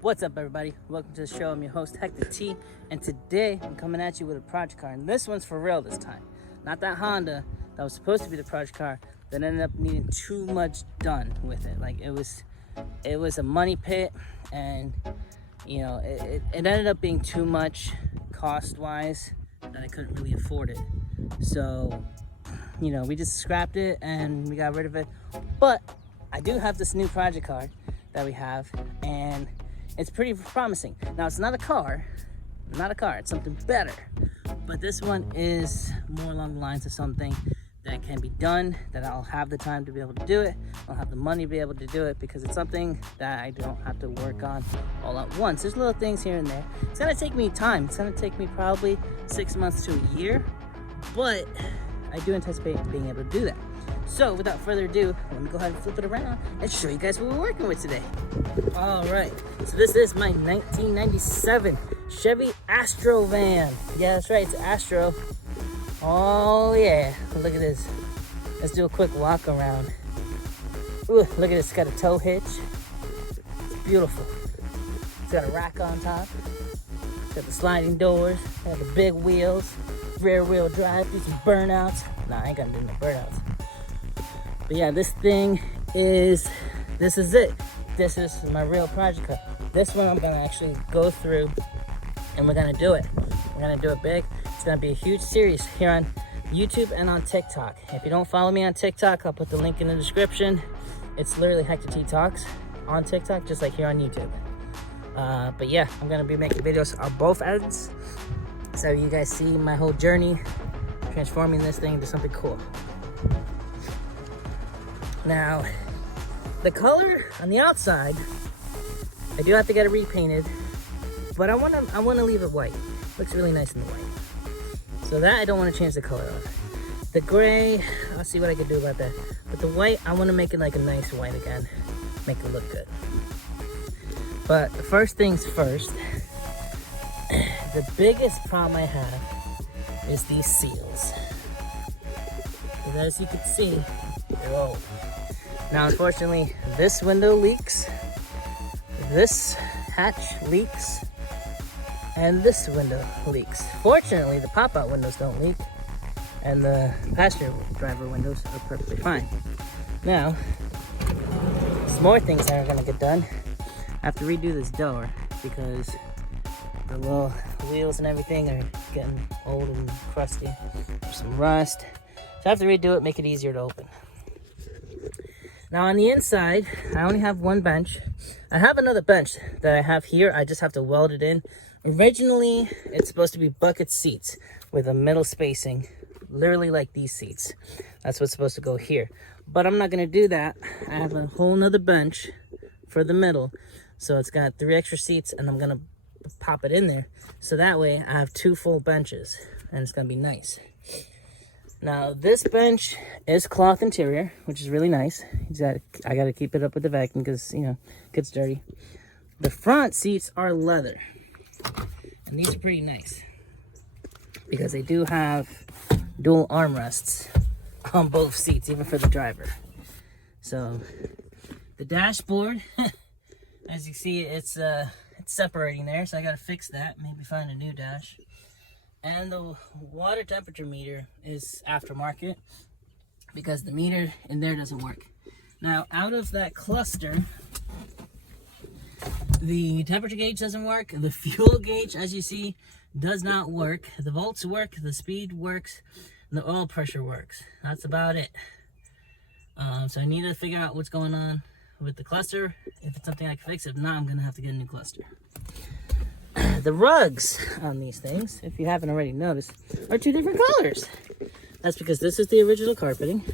What's up, everybody? Welcome to the show. I'm your host, Hector T, and today I'm coming at you with a project car, and this one's for real this time. Not that Honda that was supposed to be the project car that ended up needing too much done with it. Like it was a money pit, and it ended up being too much cost-wise that I couldn't really afford it. So, we just scrapped it and we got rid of it. But I do have this new project car that we have, and it's pretty promising. Now, it's not a car, it's something better. But this one is more along the lines of something that can be done, that I'll have the time to be able to do it. I'll have the money to be able to do it because it's something that I don't have to work on all at once. There's little things here and there. It's gonna take me time. It's gonna take me probably 6 months to a year, but I do anticipate being able to do that. So without further ado, let me go ahead and flip it around and show you guys what we're working with today. All right, so this is my 1997 Chevy Astro van. Yeah, that's right, it's Astro. Oh yeah, look at this. Let's do a quick walk around. Ooh, look at this, it's got a tow hitch. It's beautiful. It's got a rack on top. It's got the sliding doors, got the big wheels, rear wheel drive, do some burnouts. Nah, I ain't gonna do no burnouts. But yeah, this is it. This is my real project car. This one I'm gonna actually go through and we're gonna do it. We're gonna do it big. It's gonna be a huge series here on YouTube and on TikTok. If you don't follow me on TikTok, I'll put the link in the description. It's literally Hector T Talks on TikTok, just like here on YouTube. But yeah, I'm gonna be making videos on both ends, so you guys see my whole journey transforming this thing into something cool. Now, the color on the outside, I do have to get it repainted, but I wanna leave it white. Looks really nice in the white. So that I don't want to change the color of. The gray, I'll see what I can do about that. But the white, I want to make it like a nice white again. Make it look good. But the first things first, the biggest problem I have is these seals. Because as you can see, they're old. Now unfortunately, this window leaks, this hatch leaks, and this window leaks. Fortunately, the pop-out windows don't leak, and the passenger driver windows are perfectly fine. Now, some more things that are gonna get done. I have to redo this door because the little wheels and everything are getting old and crusty. There's some rust. So I have to redo it, make it easier to open. Now on the inside, I only have one bench. I have another bench that I have here. I just have to weld it in. Originally, it's supposed to be bucket seats with a middle spacing, literally like these seats. That's what's supposed to go here. But I'm not gonna do that. I have a whole nother bench for the middle. So it's got 3 extra seats, and I'm gonna pop it in there. So that way I have 2 full benches, and it's gonna be nice. Now this bench is cloth interior, which is really nice. I gotta keep it up with the vacuum because it gets dirty. The front seats are leather, and these are pretty nice because they do have dual armrests on both seats, even for the driver. So the dashboard, as you see, it's separating there, so I gotta fix that. Maybe find a new dash. And the water temperature meter is aftermarket because the meter in there doesn't work. Now, out of that cluster, the temperature gauge doesn't work. The fuel gauge, as you see, does not work. The volts work, the speed works, and the oil pressure works. That's about it. So I need to figure out what's going on with the cluster. If it's something I can fix, if not, I'm gonna have to get a new cluster. The rugs on these things, if you haven't already noticed, are 2 different colors. That's because this is the original carpeting.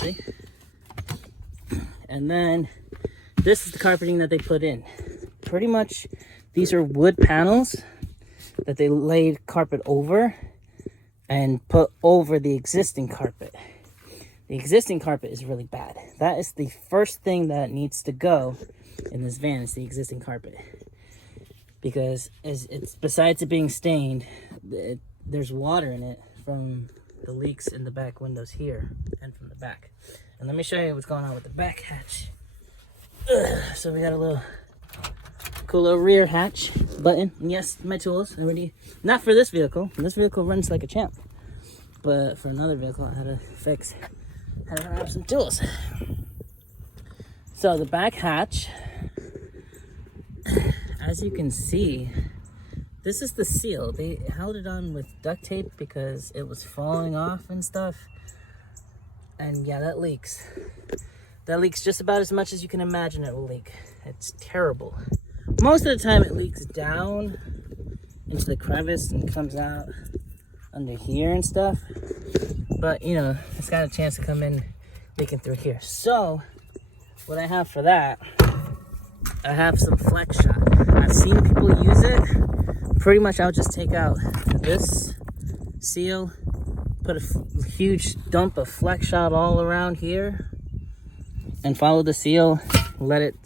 See? And then this is the carpeting that they put in. Pretty much, these are wood panels that they laid carpet over and put over the existing carpet. The existing carpet is really bad. That is the first thing that needs to go in this van, is the existing carpet. Because it's besides it being stained, there's water in it from the leaks in the back windows here and from the back. And let me show you what's going on with the back hatch. So we got a little cool little rear hatch button. And yes, my tools already, not for this vehicle. This vehicle runs like a champ. But for another vehicle, I had to have some tools. So the back hatch, as you can see, this is the seal. They held it on with duct tape because it was falling off and stuff. And yeah, that leaks. That leaks just about as much as you can imagine it will leak. It's terrible. Most of the time it leaks down into the crevice and comes out under here and stuff. But you know, it's got a chance to come in leaking through here. So what I have for that, I have some flex shot. I've seen people use it. Pretty much I'll just take out this seal, put a huge dump of flex shot all around here, and follow the seal, let it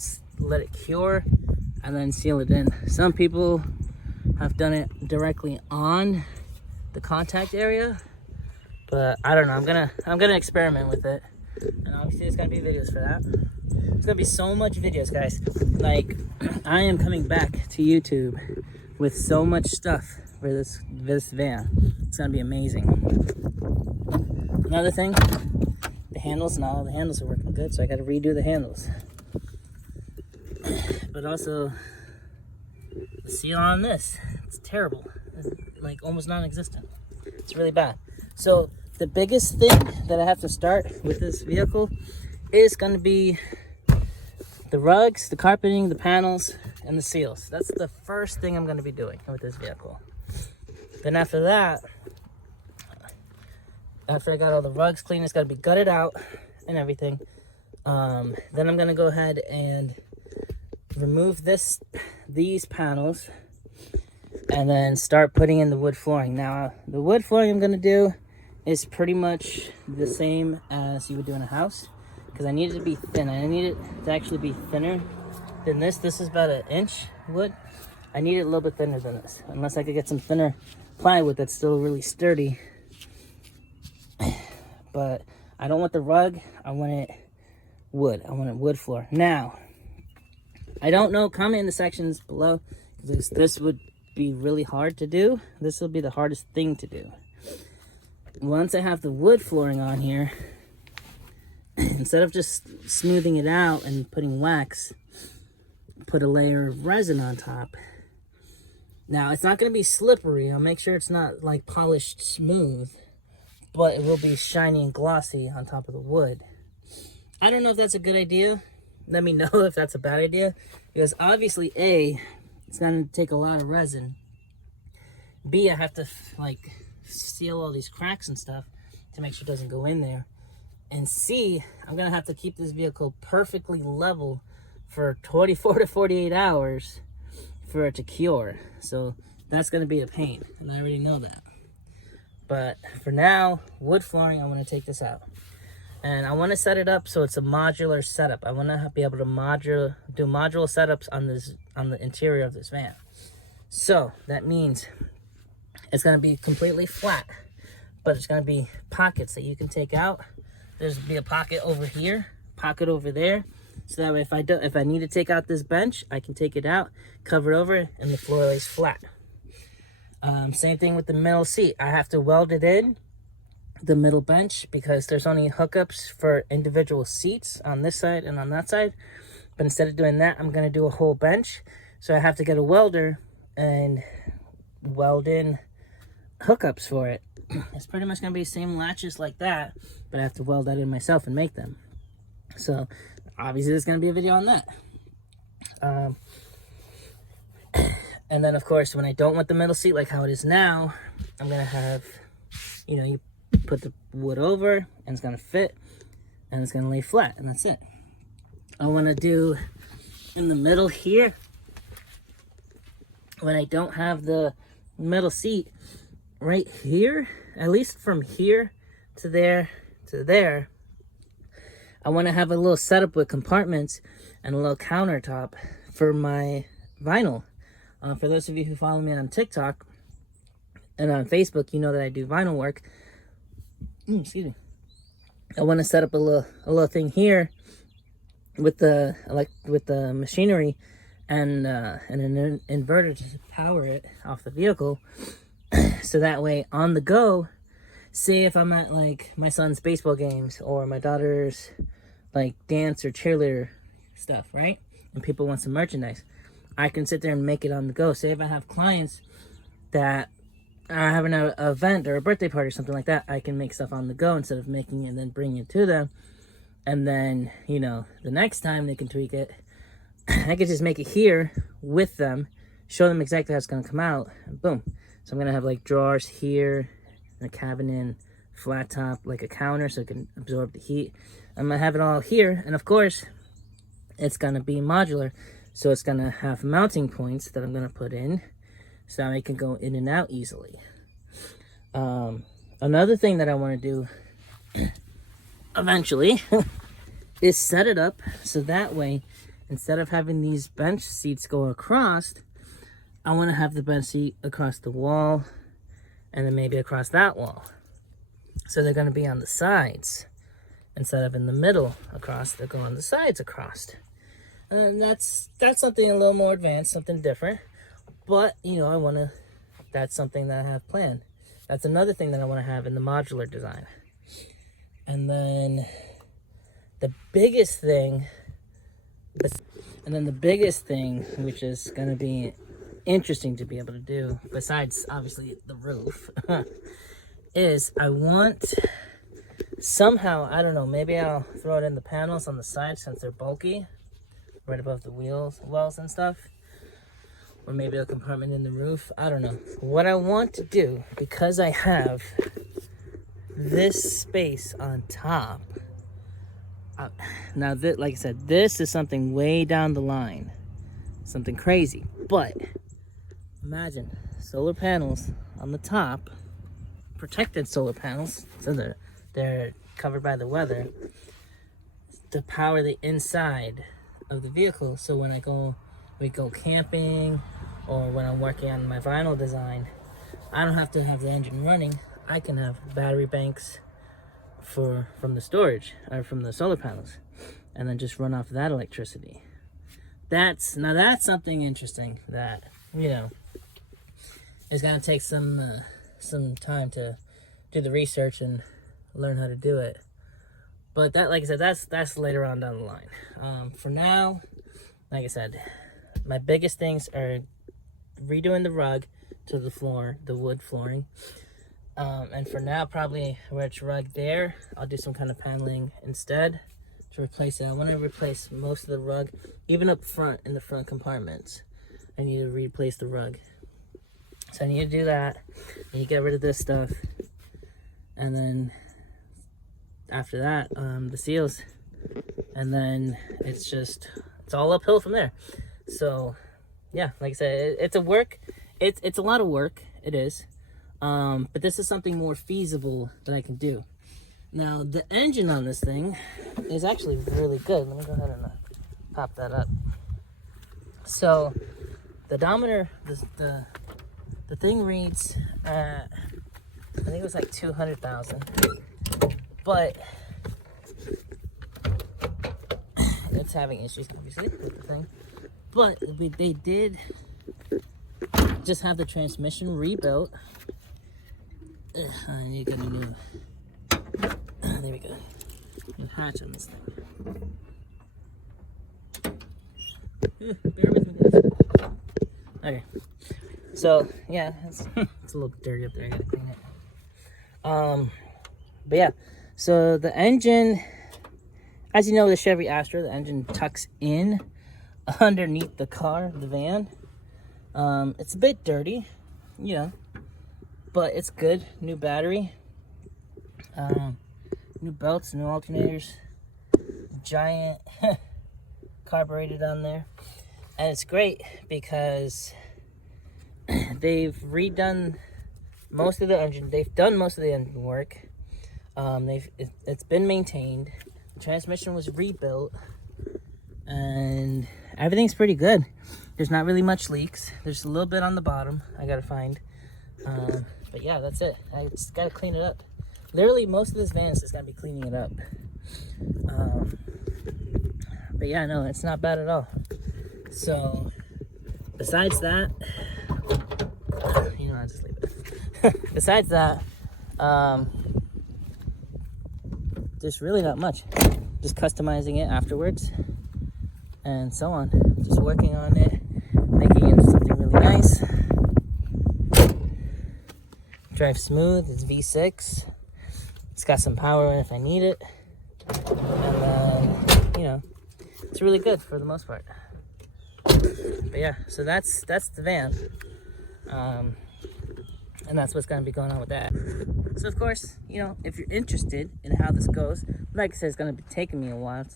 cure, and then seal it in. Some people have done it directly on the contact area, but I don't know. I'm gonna experiment with it, and obviously there's gonna be videos for that. There's gonna be so much videos, guys. Like, I am coming back to YouTube with so much stuff for this van. It's gonna be amazing. Another thing, the handles. Now the handles are working good, so I gotta redo the handles. But also, the seal on this, it's terrible. It's like almost non-existent. It's really bad. So the biggest thing that I have to start with this vehicle is gonna be the rugs, the carpeting, the panels, and the seals. That's the first thing I'm gonna be doing with this vehicle. Then after that, after I got all the rugs clean, it's gotta be gutted out and everything. Then I'm gonna go ahead and remove these panels and then start putting in the wood flooring. Now, the wood flooring I'm gonna do is pretty much the same as you would do in a house, because I need it to be thin. I need it to actually be thinner than this. This is about 1 inch wood. I need it a little bit thinner than this, unless I could get some thinner plywood that's still really sturdy. But I don't want the rug, I want it wood. I want it wood floor. Now, I don't know, comment in the sections below, because this would be really hard to do. This will be the hardest thing to do. Once I have the wood flooring on here, instead of just smoothing it out and putting wax, put a layer of resin on top. Now, it's not going to be slippery. I'll make sure it's not like polished smooth, but it will be shiny and glossy on top of the wood. I don't know if that's a good idea. Let me know if that's a bad idea, because obviously, A, it's going to take a lot of resin. B, I have to like seal all these cracks and stuff to make sure it doesn't go in there. And C, I'm going to have to keep this vehicle perfectly level for 24 to 48 hours for it to cure. So that's going to be a pain, and I already know that. But for now, wood flooring, I want to take this out. And I want to set it up so it's a modular setup. I want to be able to do modular setups on the interior of this van. So that means it's going to be completely flat, but it's going to be pockets that you can take out. There's be a pocket over here, pocket over there, so that way if I need to take out this bench, I can take it out, cover it over, and the floor lays flat. Same thing with the middle seat. I have to weld it in the middle bench because there's only hookups for individual seats on this side and on that side. But instead of doing that, I'm going to do a whole bench. So I have to get a welder and weld in hookups for it. It's pretty much going to be the same latches like that, but I have to weld that in myself and make them. So obviously there's going to be a video on that. And then of course, when I don't want the middle seat like how it is now, I'm going to have, you know, you put the wood over and it's going to fit and it's going to lay flat, and that's it. I want to do in the middle here, when I don't have the middle seat, right here, at least from here to there, I want to have a little setup with compartments and a little countertop for my vinyl. For those of you who follow me on TikTok and on Facebook, you know that I do vinyl work. Excuse me. I want to set up a little thing here with the machinery, and an inverter to power it off the vehicle. So that way on the go, say if I'm at like my son's baseball games or my daughter's like dance or cheerleader stuff, right? And people want some merchandise, I can sit there and make it on the go. Say if I have clients that are having an event or a birthday party or something like that, I can make stuff on the go instead of making it and then bringing it to them. And then, you know, the next time they can tweak it, I could just make it here with them, show them exactly how it's going to come out, and boom. So I'm going to have like drawers here, and a cabinet, flat top, like a counter so it can absorb the heat. I'm going to have it all here, and of course, it's going to be modular. So it's going to have mounting points that I'm going to put in so it can go in and out easily. Another thing that I want to do eventually is set it up so that way, instead of having these bench seats go across, I want to have the bench seat across the wall and then maybe across that wall. So they're going to be on the sides instead of in the middle across. They're going on the sides across. And that's something a little more advanced, something different. But, you know, that's something that I have planned. That's another thing that I want to have in the modular design. And then the biggest thing, which is going to be interesting to be able to do, besides obviously the roof, is I want somehow, I don't know, maybe I'll throw it in the panels on the side since they're bulky, right above the wells and stuff. Or maybe a compartment in the roof. I don't know. What I want to do, because I have this space on top. Now, like I said, this is something way down the line. Something crazy. But imagine solar panels on the top. Protected solar panels. So they're covered by the weather. To power the inside of the vehicle. So when we go camping, or when I'm working on my vinyl design, I don't have to have the engine running. I can have battery banks from the storage, or from the solar panels, and then just run off that electricity. That's something interesting that, you know, is gonna take some time to do the research and learn how to do it. But that, like I said, that's later on down the line. For now, like I said, my biggest things are redoing the rug to the floor, the wood flooring. And for now, probably where it's rug there, I'll do some kind of paneling instead to replace it. I want to replace most of the rug, even up front in the front compartments. I need to replace the rug. So I need to do that. I need to get rid of this stuff. And then after that, the seals. And then it's all uphill from there. So yeah, like I said, it's a lot of work. It is. But this is something more feasible that I can do. Now, the engine on this thing is actually really good. Let me go ahead and pop that up. So, the odometer, the thing reads at, I think it was like 200,000. But it's having issues, obviously, with the thing. But they did just have the transmission rebuilt. I need to get a new, there we go, new hatch on this thing. Bear with me, guys. Okay, so yeah, it's a little dirty up there. I gotta clean it. But yeah, so the engine, as you know, the Chevy Astro, the engine tucks in underneath the car, the van. It's a bit dirty, you know, but it's good. New battery, new belts, new alternators, giant carbureted on there. And it's great because they've redone most of the engine. They've done most of the engine work. It's been maintained. The transmission was rebuilt, and everything's pretty good. There's not really much leaks. There's a little bit on the bottom I gotta find. But yeah, that's it. I just gotta clean it up. Literally, most of this van is gonna be cleaning it up. But yeah, no, it's not bad at all. So besides that, you know, I'll just leave it. Besides that, there's really not much. Just customizing it afterwards and so on. Just working on it, making it into something really nice. Drive smooth, it's V6. It's got some power if I need it. And then, you know, it's really good for the most part. But yeah, so that's the van. And that's what's gonna be going on with that. So of course, you know, if you're interested in how this goes, like I said, it's gonna be taking me a while.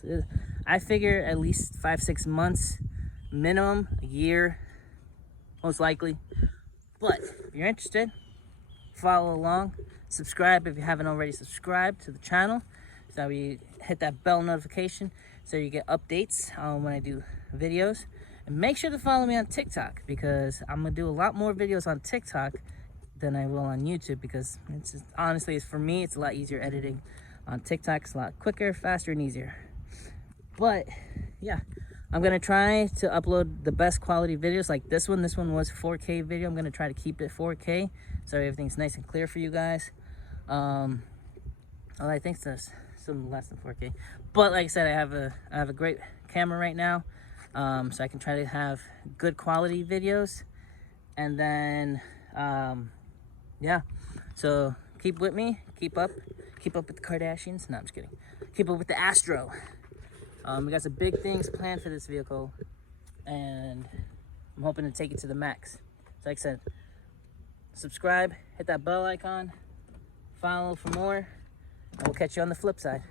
I figure at least 5-6 months minimum, a year, most likely. But if you're interested, follow along, subscribe if you haven't already subscribed to the channel, so you hit that bell notification so you get updates when I do videos. And make sure to follow me on TikTok, because I'm gonna do a lot more videos on TikTok than I will on YouTube, because it's just, honestly, for me, it's a lot easier editing on TikTok. It's a lot quicker, faster, and easier. But yeah, I'm gonna try to upload the best quality videos like this one. This one was 4K video. I'm gonna try to keep it 4K so everything's nice and clear for you guys. Well, I think it's some less than 4K, but like I said, I have a great camera right now, so I can try to have good quality videos. And then yeah, so keep with me, keep up with the Kardashians. No, I'm just kidding. Keep up with the Astro. We got some big things planned for this vehicle, and I'm hoping to take it to the max. So like I said, subscribe, hit that bell icon, follow for more, and we'll catch you on the flip side.